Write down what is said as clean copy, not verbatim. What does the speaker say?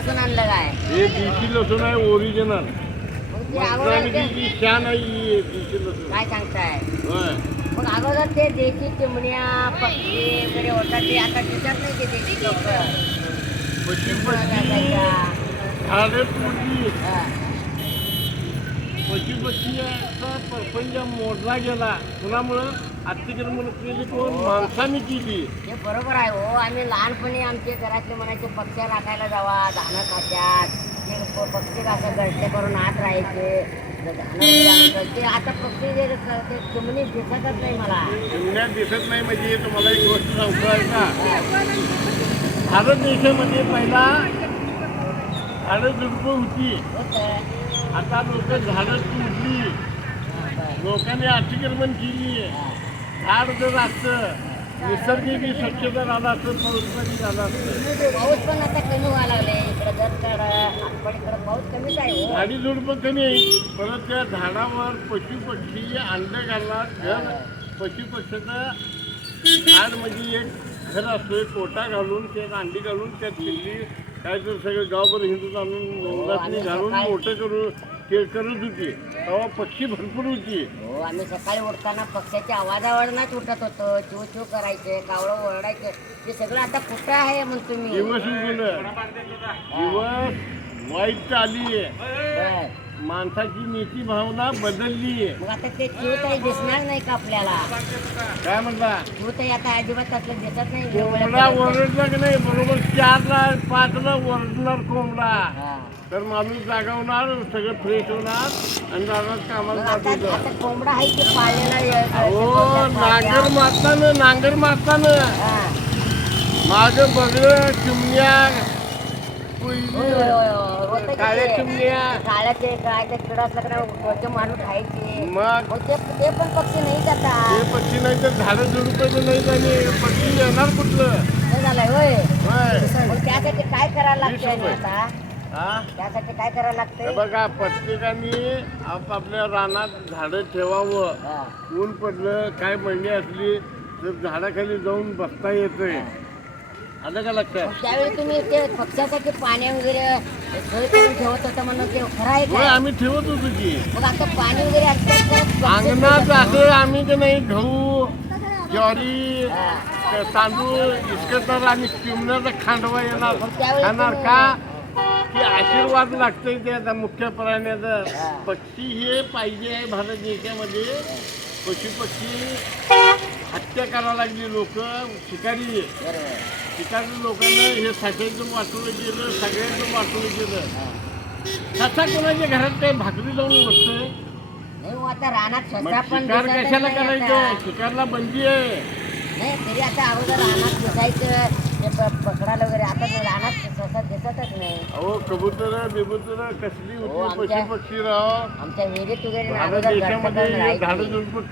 लसूण आणलं काय हे देशी लसूण आहे ओरिजिनल. मग ते अगोदर ते शान आहे ही देशी लसूण. काय सांगताय होय. मग अगोदर ते देशी चिमण्या पक्षी वगैरे होतात ते आता दिसत नाही ते देशी लोक पशी झाडं तोडली. पशुपक्षीचा परपंच मोडला गेला. कुणामुळं अतिक्रमण केली कोण माणसाने केली. हे बरोबर आहे हो. आम्ही लहानपणी आमचे घरातले म्हणायचे पक्ष्या राखायला जावा धानं खात्यात ते पक्षी असं गळते करून आत राहायचे ते आता पक्षी जे ते चिमणी दिसतच नाही मला. चिमण्या दिसत नाही म्हणजे तुम्हाला एक गोष्ट सांगतो आहे का. भारत देशामध्ये पहिला झाडं झुडपं होती. आता लोक झाडं तोडली. लोकांनी अतिक्रमण केली. झाड जर असतं निसर्गिक स्वच्छता झाला असतं पाऊस पण झाला असतं. पाऊस पण आता कमी व्हायला लागले इकडे जर आठवडीकडे पाऊस कमीच आहे हो. झाडी झुडपं कमी आहे. परत त्या झाडावर पशुपक्षी अंडे घालणार. घर पशुपक्षीचं झाड म्हणजे एक घर असतोय. कोटा घालून त्यात अंडी घालून त्यात पिल्ली काय तर सगळं गावभर हिंदू आणून नवरात्री घालून मोठं करून ते करत होती. तेव्हा पक्षी भरपूर होती. हो आम्ही सकाळी उठताना पक्ष्याच्या आवाजावरच उठत होतो. चिव चिव करायचे कावळं ओरडायचे ते सगळं आता कुठं आहे म्हणतो मी. दिवस उगवलं. दिवस वाईट आली आहे. माणसाची नीती भावना बदलली आहे. मग आता ते चिव काही दिसणार नाही का आपल्याला. काय म्हणता चिव तर आता अजिबात असलं दिसत नाही. कोंबडा ओरडला की नाही बरोबर 4ला 5ला ओरडणार कोंबडा. हा. तर माणूस जागवणार सगळं फ्रेश होणार आणि रानात मग कामाला आता जातो. आता कोंबडा आहे की पाळलेला हो नांगर मारताना माग बगळं चिमण्या काळ्या चिमण्या काळ्याचे काय ते किडा असला का माणूस खायचे. मग ते पण पक्षी नाही जातात. ते पक्षी नाही तर झाडं झुडपं नाही आणि पक्षी येणार कुठलं. हे झालंय होय. होय. मग त्यासाठी काय करायला लागतंय 20 रुपये. आता हा त्यासाठी काय करायला हे लागतंय. बघा प्रत्येकाने आपापल्या रानात झाडं ठेवावं. हा. ऊन पडलं काय मंडी असली तर झाडाखाली जाऊन बसता येतंय. आलं का लक्षात. मग त्यावेळी तुम्ही ते पक्ष्यासाठी पाणी वगैरे सोय करून ठेवत होता म्हणून ते खरं आहे होय का. आम्ही ठेवत होतो की मग आता पाणी वगैरे असतात तर पक्षी अंगणात ठेवतात. असं आम्ही की नाही गहू ज्वारी हा. तांदूळ इतकं आणि चिमण्याचा खांडवा येणार मग त्यावेळी खाणार तुम्ही- का की आशीर्वाद लागतंय त्याचा मुख्य प्राण्याचं. हा. पक्षी हे पाहिजे आहे भारत देशामध्ये. पशुपक्षी हत्या करायला लागली लोक शिकारी. बरोबर. शिकारी लोकांना हे साठ्याचं वाटवलं गेलं सगळ्यांचं वाटवलं गेलं. कसा कोणाच्या घरात काही भाकरी जाऊन बसतोय. नाही हो, आता रानात मग स्वतः पण शिकार दिसतच कशाला नाही करायचं. आता. शिकारला बंदी आहे. नाही तरी आता अगोदर रानात दिसायचं ते पकडायला वगैरे आता ते रानात स्वतः दिसतच नाही. अहो कबूतर बिबूतर कसली हो, होती आमच्या- पशुपक्षी राव. आमच्या विहिरीत वगैरे भारत अगोदर देशामध्ये घरटं करून झाडं राहायची. झुडपं